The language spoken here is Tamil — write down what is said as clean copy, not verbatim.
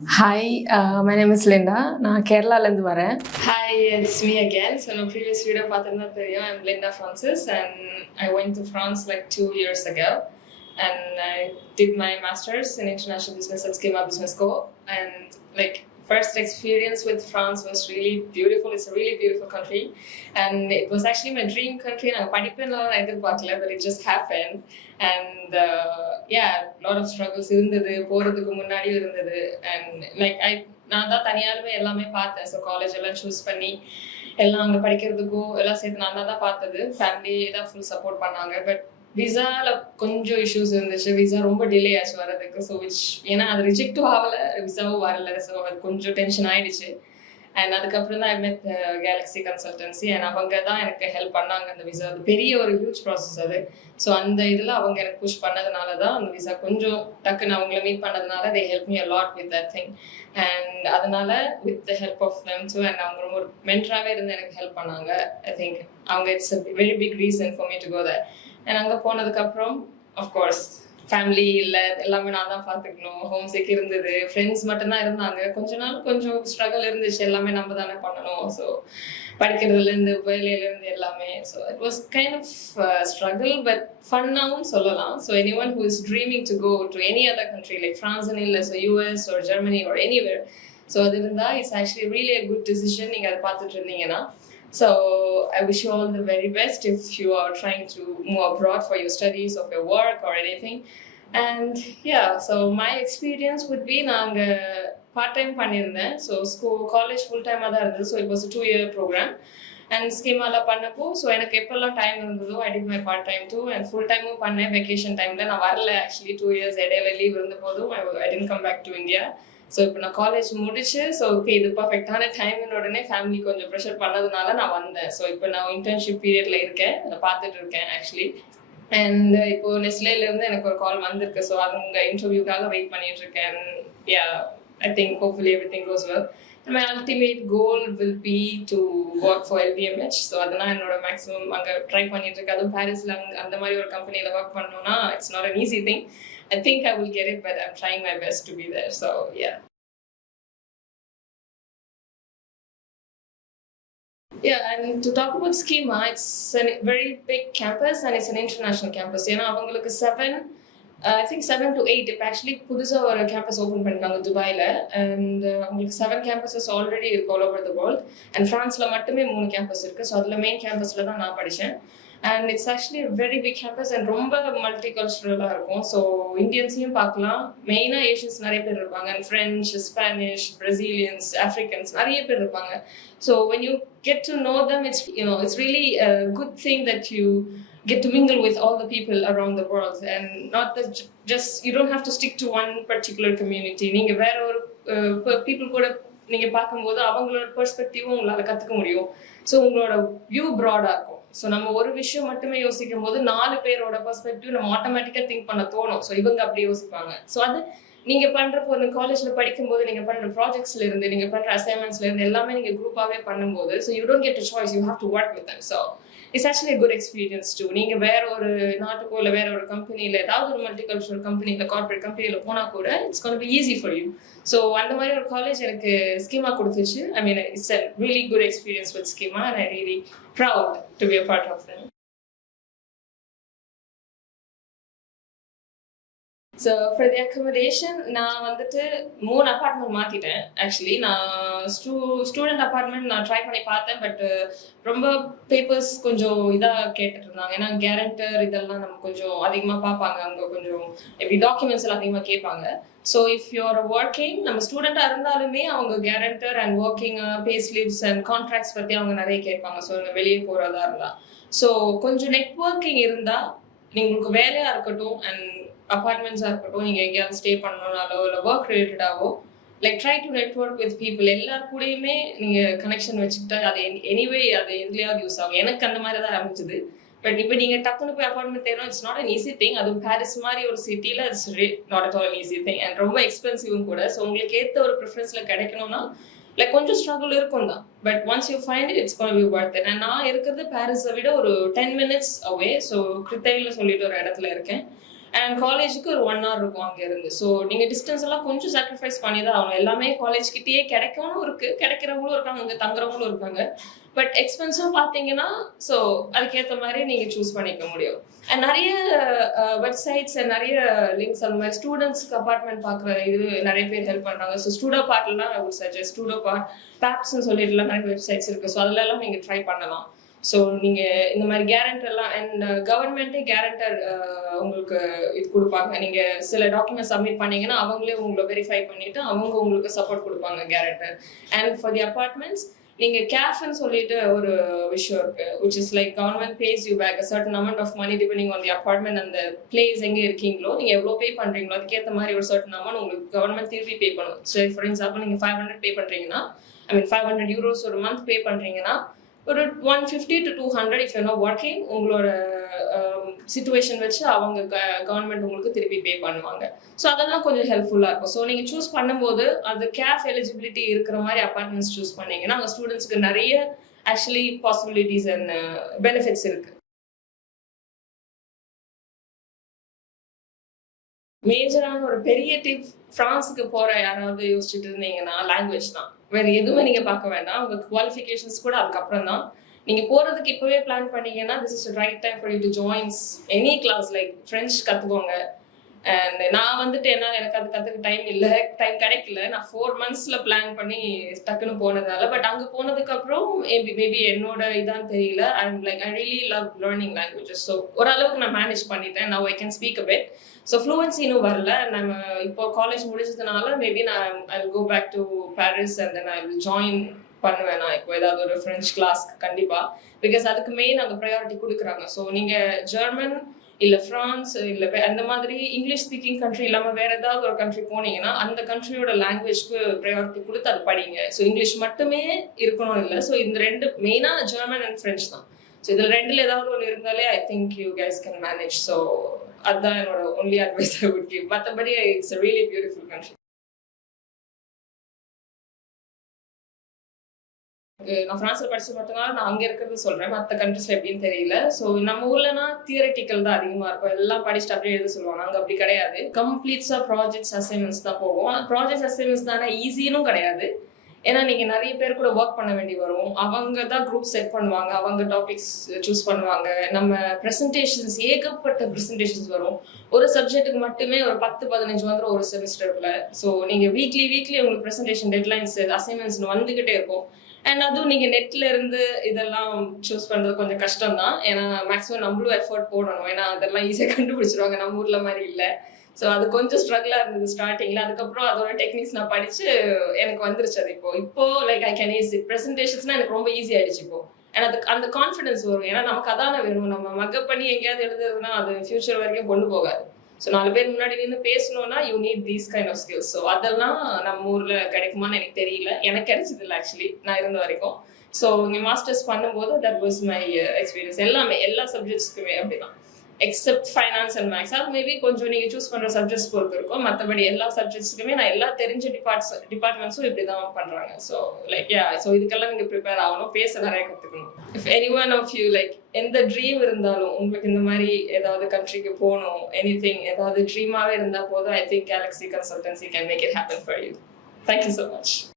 Hi, my name is Linda. நான் கேரளாலேருந்து வரேன். Hi, it's me again. So, in a previous video, I'm Linda Francis, and I went to France like 2 years ago, and I did my master's in international business at Schema Business School. And like first experience with France was really beautiful. It's a really beautiful country, and it was actually my dream country. And but it just happened, and yeah, a lot of struggles இருந்தது போறதுக்கு முன்னாடி இருந்தது, and like நான் தான் தனியாலுமே எல்லாமே பார்த்தேன். ஸோ காலேஜ் எல்லாம் சூஸ் பண்ணி எல்லாம் அங்கே படிக்கிறதுக்கும் எல்லாம் சேர்த்து நான் தான் பார்த்தது. ஃபேமிலி தான் ஃபுல் சப்போர்ட் பண்ணாங்க. பட் விசாவில் கொஞ்சம் இஷ்யூஸ் இருந்துச்சு. விசா ரொம்ப டிலே ஆச்சு வரதுக்கு. ஸோ ஏன்னா அது ரிஜெக்டும் ஆகலை, விசாவும் வரல. ஸோ அது கொஞ்சம் டென்ஷன் ஆயிடுச்சு. அண்ட் அதுக்கப்புறம் தான் ஐ மெட் கேலக்ஸி கன்சல்டன்சி, அண்ட் அவங்க தான் எனக்கு ஹெல்ப் பண்ணாங்க. அந்த விசா அது பெரிய ஒரு ஹியூஜ் ப்ராசஸ் அது. ஸோ அந்த இதில் அவங்க எனக்கு புஷ் பண்ணதுனால தான் அந்த விசா கொஞ்சம் டக்குன்னு அவங்கள மீட் பண்ணதுனால they help me a lot with that thing. And அதனால with the help of them so, and அவங்க ரொம்ப ஒரு மென்டராகவே இருந்து எனக்கு ஹெல்ப் பண்ணாங்க. ஐ திங்க் அவங்க it's a very big reason for me to go there. And அங்கே போனதுக்கப்புறம் அஃப்கோர்ஸ் ஃபேமிலி இல்லை, எல்லாமே நான் தான் பார்த்துக்கணும். ஹோம் சிக் இருந்தது, ஃப்ரெண்ட்ஸ் மட்டும்தான் இருந்தாங்க. கொஞ்ச நாள் கொஞ்சம் ஸ்ட்ரகிள் இருந்துச்சு, எல்லாமே நம்ம தானே பண்ணணும். ஸோ படிக்கிறதுலேருந்து வேலையிலேருந்து எல்லாமே. So it was kind of struggle, but ஃபன்னாகவும் சொல்லலாம். So anyone who is dreaming to go to any other country like ஃப்ரான்ஸ்னு இல்லை, ஸோ யூஎஸ் ஒரு ஜெர்மனி ஒரு எனிவேர், ஸோ அது இருந்தால் it's actually really a good decision. நீங்கள் அதை பார்த்துட்டு இருந்தீங்கன்னா. So I wish you all the very best if you are trying to move abroad for your studies or your work or anything. And yeah, so my experience would be நாங்க பார்ட் டைம் பண்ணியிருந்தேன். ஸோ காலேஜ் ஃபுல் டைமாக தான் இருந்தது. So it was 2-year programme. And ஸ்கீமாவில் பண்ணப்போ ஸோ எனக்கு எப்போல்லாம் டைம் இருந்ததோ I did my part time too, and full டைமும் பண்ணேன். வெக்கேஷன் டைமில் நான் வரல. ஆக்சுவலி 2 years இடையில லீவ் இருந்த போதும் I didn't come back to India. So இப்போ நான் காலேஜ் முடிச்சு ஸோ ஓகே இது பர்ஃபெக்டான டைம்னு உடனே ஃபேமிலி கொஞ்சம் ப்ரெஷர் பண்ணதுனால நான் வந்தேன். ஸோ இப்போ நான் இன்டர்ன்ஷிப் பீரியடில் இருக்கேன், அதை பார்த்துட்டு இருக்கேன் ஆக்சுவலி. அண்ட் இப்போ நெஸ்லேருந்து எனக்கு ஒரு கால் வந்திருக்கு. ஸோ அவங்க இன்டர்வியூக்காக வெயிட் பண்ணிட்டு இருக்கேன். Yeah, I think hopefully everything goes well. My ultimate goal will be to work for LVMH. So அதெல்லாம் என்னோட மேக்ஸிமம் அங்கே ட்ரை பண்ணிட்டு இருக்கேன். அதுவும் பாரிஸில் அந்த மாதிரி ஒரு கம்பெனியில் ஒர்க் பண்ணணும்னா it's not an easy thing. I think I will get it, but I'm trying my best to be there. So yeah. Yeah, and to talk about Schema, it's a very big campus and it's an international campus. You know, அவங்களுக்கு I think 7 to 8 இப்போ ஆக்சுவலி புதுசாக ஒரு கேம்பஸ் ஓப்பன் பண்ணிருக்காங்க துபாயில். அண்ட் அவங்களுக்கு 7 கேம்பஸஸ் ஆல்ரெடி இருக்கு all over the world. And ஃப்ரான்ஸில் மட்டுமே 3 கேம்பஸ் இருக்குது. ஸோ அதில் மெயின் கேம்பஸில் தான் நான் படித்தேன். And it's actually very big campus and ரொம்ப மல்டி கல்ச்சுரலாக இருக்கும். ஸோ இந்தியன்ஸையும் பார்க்கலாம், மெயினாக ஏஷியன்ஸ் நிறைய பேர் இருப்பாங்க, and French, Spanish, Brazilians, Africans நிறைய பேர் இருப்பாங்க. So when you get to know them, it's really a good thing that you get to mingle with all the people around the world, and not that just you don't have to stick to one particular community. நீங்க வேற ஒரு people கூட நீங்க பார்க்கும்போது அவங்களோட பெர்ஸ்பெக்டிவும் உங்களால கற்றுக்க முடியும். ஸோ உங்களோட வியூ ப்ராடாக இருக்கும். ஸோ நம்ம ஒரு விஷயம் மட்டுமே யோசிக்கும் போது 4 பேரோட பெர்ஸ்பெக்டிவ் நம்ம ஆட்டோமேட்டிக்காக திங்க் பண்ண தோணும். ஸோ இவங்க அப்படி யோசிப்பாங்க. ஸோ அது நீங்க பண்றப்போ இந்த காலேஜ்ல படிக்கும்போது நீங்க பண்ற ப்ராஜெக்ட்ஸ்ல இருந்து நீங்க பண்ற அசைன்மெண்ட்ஸ்ல இருந்து எல்லாமே நீங்க குரூப்பாவே பண்ணும்போது so you don't get a choice, you have to work with them. So it's actually good experience too. நீங்க வேற ஒரு நாட்டுக்கோ இல்லை வேற ஒரு கம்பெனியில ஏதாவது ஒரு மல்டிகல்ச்சரல் கம்பெனியில கார்பரேட் கம்பெனியில போனா கூட it's gonna be easy for you. So அந்த மாதிரி ஒரு காலேஜ் எனக்கு ஸ்கீமா கொடுத்துச்சு. I mean it's a really good experience with SKEMA, and I really proud to be a part of them. So for the accommodation நான் வந்துட்டு 3 அப்பார்ட்மெண்ட் மாற்றிட்டேன். ஆக்சுவலி நான் ஸ்டூடெண்ட் அப்பார்ட்மெண்ட் நான் ட்ரை பண்ணி பார்த்தேன். பட் ரொம்ப பேப்பர்ஸ் கொஞ்சம் இதாக கேட்டுட்டு இருந்தாங்க. ஏன்னா கேரண்டர் இதெல்லாம் நம்ம கொஞ்சம் அதிகமாக பார்ப்பாங்க. அங்கே கொஞ்சம் எப்படி டாக்குமெண்ட்ஸ் எல்லாம் அதிகமாக கேட்பாங்க. ஸோ இஃப் யூஆர் ஒர்க்கிங், நம்ம ஸ்டூடெண்ட்டாக இருந்தாலுமே அவங்க guarantor and working pay slips and contracts பற்றி அவங்க நிறைய கேட்பாங்க. ஸோ வெளியே போகிறதா இருந்தால் ஸோ கொஞ்சம் நெட்வொர்க்கிங் இருந்தால் உங்களுக்கு வேலையாக இருக்கட்டும் அண்ட் அப்பார்ட்மெண்ட்ஸாக இருக்கட்டும், நீங்கள் எங்கேயாவது ஸ்டே பண்ணணும்னாலோ இல்லை ஒர்க் ரிலேட்டடாகவோ like try to network with people. எல்லார் கூடயுமே நீங்கள் கனெக்ஷன் வச்சுக்கிட்டா அது எனிவே அது எதுலையாவது யூஸ் ஆகும். எனக்கு அந்த மாதிரி தான் ஆரம்பிச்சுது. பட் இப்போ நீங்கள் டக்குன்னு போய் அப்பார்ட்மெண்ட் தேடணும், it's not an easy thing. அதுவும் பாரிஸ் மாதிரி ஒரு சிட்டியில் it's not at all easy thing, and ரொம்ப எக்ஸ்பென்சிவும் கூட. ஸோ உங்களுக்கு ஏற்ற ஒரு ப்ரிஃபரன்ஸில் கிடைக்கணும்னா லைக் கொஞ்சம் ஸ்ட்ரகிள் இருக்கும் தான். But once you find it it's gonna be worth it. And நான் இருக்கிறது பாரிஸை விட ஒரு 10 minutes அவே. ஸோ கிரித்தையில் சொல்லிட்டு ஒரு இடத்துல இருக்கேன். அண்ட் காலேஜுக்கு ஒரு 1 hour இருக்கும் அங்கேருந்து. ஸோ நீங்கள் டிஸ்டன்ஸ் எல்லாம் கொஞ்சம் சாக்ரிஃபைஸ் பண்ணி தான் ஆகணும். எல்லாமே காலேஜ் கிட்டேயே கிடைக்கவும் இருக்குது, கிடைக்கிறவங்களும் இருக்காங்க, அங்கே தங்குறவங்களும் இருக்காங்க. பட் எக்ஸ்பென்ஸும் பார்த்தீங்கன்னா ஸோ அதுக்கேற்ற மாதிரி நீங்கள் சூஸ் பண்ணிக்க முடியும். அண்ட் நிறைய வெப்சைட்ஸ் அண்ட் நிறைய லிங்க்ஸ் அந்த மாதிரி ஸ்டூடெண்ட்ஸ்க்கு அப்பார்ட்மெண்ட் பார்க்குற இது நிறைய பேர் ஹெல்ப் பண்ணுறாங்க. ஸோ ஸ்டூடோ பார்ட்லாம் I would suggest Studapart, பேப்ஸ்ன்னு சொல்லிட்டுலாம் நிறைய வெப்சைட்ஸ் இருக்குது. ஸோ அதிலெல்லாம் நீங்கள் ட்ரை பண்ணலாம். ஸோ நீங்கள் இந்த மாதிரி கேரண்டர்லாம் அண்ட் கவர்மெண்ட்டே கேரண்டர் உங்களுக்கு இது கொடுப்பாங்க. நீங்கள் சில டாக்குமெண்ட் சப்மிட் பண்ணீங்கன்னா அவங்களே உங்களை வெரிஃபை பண்ணிவிட்டு அவங்க உங்களுக்கு சப்போர்ட் கொடுப்பாங்க guarantor. And for the apartments நீங்கள் கேஃப்னு சொல்லிட்டு ஒரு விஷயம் இருக்குது, which is like government pays you back a certain amount of money depending on the apartment. அந்த பிளேஸ் எங்கே இருக்கீங்களோ நீங்கள் எவ்வளோ பே பண்ணுறீங்களோ அதுக்கேற்ற மாதிரி ஒரு சர்டன் அமௌண்ட் உங்களுக்கு கவர்மெண்ட் திருப்பி பே பண்ணும். ஸோ ஃபார் எக்ஸாம்பிள் நீங்கள் 500 பே பண்ணுறீங்கன்னா, ஐ மீன் 500 euros ஒரு மந்த் பே பண்ணுறீங்கன்னா ஒரு 150 to 200 if you not working உங்களோட சிச்சுவேஷன் வச்சு அவங்க கவர்மெண்ட் உங்களுக்கு திருப்பி பே பண்ணுவாங்க. ஸோ அதெல்லாம் கொஞ்சம் ஹெல்ப்ஃபுல்லாக இருக்கும். ஸோ நீங்கள் சூஸ் பண்ணும்போது அந்த கேஃப் எலிஜிபிலிட்டி இருக்கிற மாதிரி அப்பார்ட்மெண்ட்ஸ் சூஸ் பண்ணீங்கன்னா அங்கே ஸ்டூடெண்ட்ஸ்க்கு நிறைய ஆக்சுவலி பாசிபிலிட்டிஸ் அண்ட் பெனிஃபிட்ஸ் இருக்குது. மேஜரான ஒரு பெரிய டிப் ஃப்ரான்ஸுக்கு போகிற யாராவது யோசிச்சுட்டு இருந்தீங்கன்னா லாங்குவேஜ் தான். வேறு எதுவுமே நீங்கள் பார்க்க வேண்டாம். உங்கள் குவாலிஃபிகேஷன்ஸ் கூட அதுக்கப்புறம் தான். நீங்கள் போகிறதுக்கு இப்போவே பிளான் பண்ணீங்கன்னா this is right time for you to joins any class. Like French கற்றுக்கோங்க. அண்ட் நான் வந்துட்டு என்னால் எனக்கு அது கற்றுக்க டைம் கிடைக்கல. நான் 4 months பிளான் பண்ணி டக்குன்னு போனதால. பட் அங்கே போனதுக்கப்புறம் மேபி என்னோட இதான் தெரியல. I really love learning languages. So ஓரளவுக்கு நான் மேனேஜ் பண்ணிட்டேன். Now I can speak a bit. So fluency இன்னும் வரல. நம்ம இப்போ காலேஜ் முடிச்சதுனால மேபி நான் I will go back to Paris and then I will join பண்ணுவேன். நான் இப்போ ஏதாவது ஒரு ஃப்ரெஞ்ச் கிளாஸ்க்கு கண்டிப்பாக, பிகாஸ் அதுக்கு மெயின் அங்கே ப்ரையாரிட்டி கொடுக்குறாங்க. ஸோ நீங்கள் ஜெர்மன் இல்லை ஃப்ரான்ஸ் இல்லை அந்த மாதிரி இங்கிலீஷ் ஸ்பீக்கிங் கண்ட்ரி இல்லாமல் வேறு ஏதாவது ஒரு கண்ட்ரி போனீங்கன்னா அந்த கண்ட்ரியோட லாங்குவேஜ்க்கு ப்ரையாரிட்டி கொடுத்து அது படிங்க. ஸோ இங்கிலீஷ் மட்டுமே இருக்கணும் இல்லை. ஸோ இந்த 2 மெயினாக ஜெர்மன் அண்ட் ஃப்ரெஞ்ச் தான். ஸோ இதில் 2ல் ஏதாவது ஒன்று இருந்தாலே I think you guys can manage. So அதுதான் என்னோட only advice I would give. மற்றபடி it's a really beautiful country. நான் ஃப்ரான்ஸில் படிச்சு மட்டும்தான் நான் அங்கே இருக்கிறது சொல்கிறேன். மற்ற கண்ட்ரிஸில் எப்படின்னு தெரியல. ஸோ நம்ம ஊர்லனா தியரட்டிக்கல் தான் அதிகமாக இருக்கும். எல்லாம் படிச்சுட்டு அப்படியே எழுத சொல்லுவாங்க. அங்கே அப்படி கிடையாது. கம்ப்ளீட்ஸாக ப்ராஜெக்ட்ஸ் அசைன்மெண்ட்ஸ் தான் போகும். ப்ராஜெக்ட்ஸ் அசைன்மெண்ட்ஸ் தானே ஈஸியும் கிடையாது. ஏன்னா நீங்கள் நிறைய பேர் கூட ஒர்க் பண்ண வேண்டி வரும். அவங்க தான் குரூப் செட் பண்ணுவாங்க, அவங்க டாபிக்ஸ் சூஸ் பண்ணுவாங்க. நம்ம ப்ரெசன்டேஷன்ஸ் ஏகப்பட்ட ப்ரெசன்டேஷன்ஸ் வரும். ஒரு சப்ஜெக்ட்டுக்கு மட்டுமே ஒரு 10-15 வந்துடும் ஒரு செமிஸ்டரில். ஸோ நீங்கள் வீக்லி உங்களுக்கு ப்ரெசன்டேஷன் டெட்லைன்ஸ் அசைன்மெண்ட்ஸ் வந்துக்கிட்டே இருக்கும். அண்ட் அதுவும் நீங்கள் நெட்டில் இருந்து இதெல்லாம் சூஸ் பண்ணுறது கொஞ்சம் கஷ்டம் தான். ஏன்னா மேக்ஸிமம் நம்மளும் எஃபர்ட் போடணும். ஏன்னா அதெல்லாம் ஈஸியாக கண்டுபிடிச்சிருவாங்க, நம்ம ஊரில் மாதிரி இல்லை. ஸோ அது கொஞ்சம் ஸ்ட்ரகிளாக இருந்தது ஸ்டார்டிங்கில். அதுக்கப்புறம் அதோட டெக்னிக்ஸ் நான் படித்து எனக்கு வந்துருச்சு. அது இப்போ லைக் ஐ கேன் ஈஸி ப்ரெசன்டேஷன்ஸ்னால் எனக்கு ரொம்ப ஈஸி ஆகிடுச்சு இப்போ. ஏன்னா அந்த கான்ஃபிடன்ஸ் வரும். ஏன்னா நமக்கு அதானே வேணும். நம்ம மக்கப் பண்ணி எங்கேயாவது எழுதுறதுன்னா அது ஃபியூச்சர் வரைக்கும் கொண்டு போகாது. ஸோ 4 பேர் முன்னாடி நின்று பேசணும்னா you need these kind of skills. So அதெல்லாம் நம்ம ஊரில் கிடைக்குமான்னு எனக்கு தெரியல. எனக்கு கிடைச்சதில்லை ஆக்சுவலி நான் இருந்த வரைக்கும். ஸோ இங்கே மாஸ்டர்ஸ் பண்ணும்போது தட் வாஸ் மை எக்ஸ்பீரியன்ஸ். எல்லா சப்ஜெக்ட்ஸ்க்குமே அப்படி தான், எக்ஸப்ட் ஃபைனான்ஸ் அண்ட் மேக்ஸ். அது மேபி கொஞ்சம் நீங்கள் சூஸ் பண்ணுற சப்ஜெக்ட்ஸ் பொறுத்து இருக்கும். மற்றபடி எல்லா சப்ஜெக்ட்ஸுக்குமே நான் எல்லா தெரிஞ்ச டிபார்ட்மெண்ட்ஸும் இப்படி தான் பண்ணுறாங்க. ஸோ லைக் ஸோ இதுக்கெல்லாம் நீங்கள் ப்ரிப்பேர் ஆகணும், பேச நிறைய கற்றுக்கணும். If any one of you like எந்த ட்ரீம் இருந்தாலும் உங்களுக்கு இந்த மாதிரி ஏதாவது கண்ட்ரிக்கு போகணும், எனிதிங் ஏதாவது ட்ரீமாகவே இருந்தால் போதும், I think galaxy consultancy can make it happen for you. Thank you so much.